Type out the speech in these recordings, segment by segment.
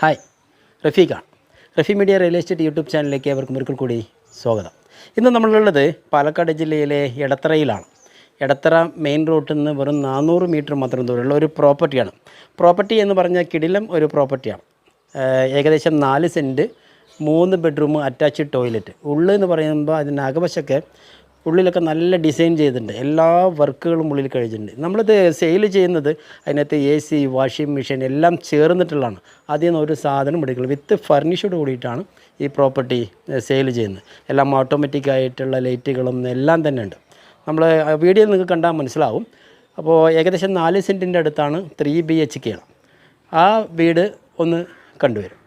Hi, റഫീഖാണ്. Rafi media real estate YouTube ചാനലിലേക്ക് ഏവർക്കും ഒരിക്കൽ കൂടി സ്വാഗതം. ഇന്ന് നമ്മളുള്ളത് പാലക്കാട് ജില്ലയിലെ എടത്തറയിലാണ്. എടത്തറ മെയിൻ റോഡിൽ നിന്ന് വെറും 400 മീറ്റർ മാത്രം ദൂരമുള്ള ഒരു പ്രോപ്പർട്ടിയാണ്. പ്രോപ്പർട്ടി എന്ന് പറഞ്ഞാൽ കിടിലം ഒരു പ്രോപ്പർട്ടിയാണ്. ഏകദേശം 4 സെൻറ്റ് 3 ബെഡ്റൂം അറ്റാച്ച്ഡ് ടോയ്ലറ്റ്. ഉള്ളെന്ന് പറയുമ്പോൾ അതിൻ്റെ അകവശമൊക്കെ ഉള്ളിലൊക്കെ നല്ല ഡിസൈൻ ചെയ്തിട്ടുണ്ട്. എല്ലാ വർക്കുകളും ഉള്ളിൽ കഴിഞ്ഞിട്ടുണ്ട്. നമ്മളിത് സെയിൽ ചെയ്യുന്നത് അതിനകത്ത് AC, വാഷിംഗ് മെഷീൻ എല്ലാം ചേർന്നിട്ടുള്ളതാണ്. അതിൽ നിന്ന് ഒരു സാധനം എടുക്കുന്നത് വിത്ത് ഫർണിഷ്ഡ് കൂടിയിട്ടാണ് ഈ പ്രോപ്പർട്ടി സെയിൽ ചെയ്യുന്നത്. എല്ലാം ഓട്ടോമാറ്റിക്കായിട്ടുള്ള ലൈറ്റുകളും എല്ലാം തന്നെ ഉണ്ട്. നമ്മൾ വീഡിയോ നിങ്ങൾക്ക് കണ്ടാൽ മനസ്സിലാവും. അപ്പോൾ ഏകദേശം 4 സെൻറ്റിൻ്റെ അടുത്താണ് 3 BHK. ആ വീട് ഒന്ന് കണ്ടുവരും.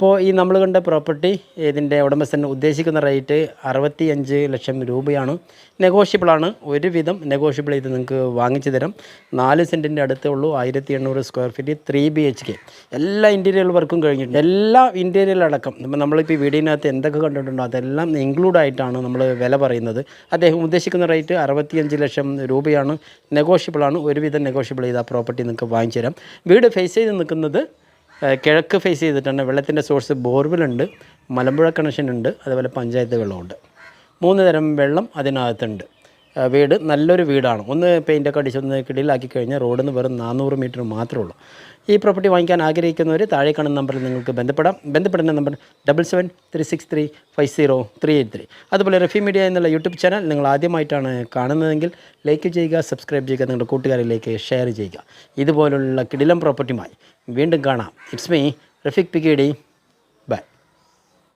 അപ്പോൾ ഈ നമ്മൾ കണ്ട പ്രോപ്പർട്ടി ഇതിൻ്റെ ഉടമസ്ഥൻ ഉദ്ദേശിക്കുന്ന റേറ്റ് 65 ലക്ഷം രൂപയാണ്. നെഗോഷ്യബിളാണ്, ഒരുവിധം നെഗോഷ്യബിൾ ചെയ്ത് നിങ്ങൾക്ക് വാങ്ങിച്ചു തരാം. 4 സെൻറ്റിൻ്റെ അടുത്തേ ഉള്ളൂ, 1800 സ്ക്വയർ ഫീറ്റ്, 3 BHK. എല്ലാ ഇൻറ്റീരിയൽ വർക്കും കഴിഞ്ഞിട്ടുണ്ട്, എല്ലാ ഇൻറ്റീരിയൽ അടക്കം. നമ്മളിപ്പോൾ ഈ വീഡിയോനകത്ത് എന്തൊക്കെ കണ്ടിട്ടുണ്ടോ അതെല്ലാം ഇൻക്ലൂഡ് ആയിട്ടാണ് നമ്മൾ വില പറയുന്നത്. അദ്ദേഹം ഉദ്ദേശിക്കുന്ന റേറ്റ് 65 ലക്ഷം രൂപയാണ്, നെഗോഷ്യബിളാണ്, ഒരുവിധം നെഗോഷ്യബിൾ ചെയ്ത് ആ പ്രോപ്പർട്ടി നിങ്ങൾക്ക് വാങ്ങിച്ചു തരാം. വീട് ഫേസ് ചെയ്ത് നിൽക്കുന്നത് കിഴക്ക് ഫേസ് ചെയ്തിട്ടാണ്. വെള്ളത്തിൻ്റെ സോഴ്സ് ബോർവെല്ലുണ്ട്, മലമ്പുഴ കണക്ഷൻ ഉണ്ട്, അതുപോലെ പഞ്ചായത്ത് വെള്ളമുണ്ട്. 3 തരം വെള്ളം അതിനകത്തുണ്ട്. വീട് നല്ലൊരു വീടാണ്. ഒന്ന് പെയിൻ്റൊക്കെ അടിച്ചൊന്ന് കിടിലാക്കി കഴിഞ്ഞാൽ റോഡിൽ നിന്ന് വെറും 400 മീറ്റർ മാത്രമേ ഉള്ളൂ. ഈ പ്രോപ്പർട്ടി വാങ്ങിക്കാൻ ആഗ്രഹിക്കുന്നവർ താഴെ കാണുന്ന നമ്പറിൽ നിങ്ങൾക്ക് ബന്ധപ്പെടുന്ന നമ്പർ 7736350383. അതുപോലെ റഫി മീഡിയ എന്നുള്ള യൂട്യൂബ് ചാനൽ നിങ്ങൾ ആദ്യമായിട്ടാണ് കാണുന്നതെങ്കിൽ ലൈക്ക് ചെയ്യുക, സബ്സ്ക്രൈബ് ചെയ്യുക, നിങ്ങളുടെ കൂട്ടുകാരിലേക്ക് ഷെയർ ചെയ്യുക. ഇതുപോലുള്ള കിടിലം പ്രോപ്പർട്ടിയുമായി വീണ്ടും കാണാം. It's me Rafeeq PKD.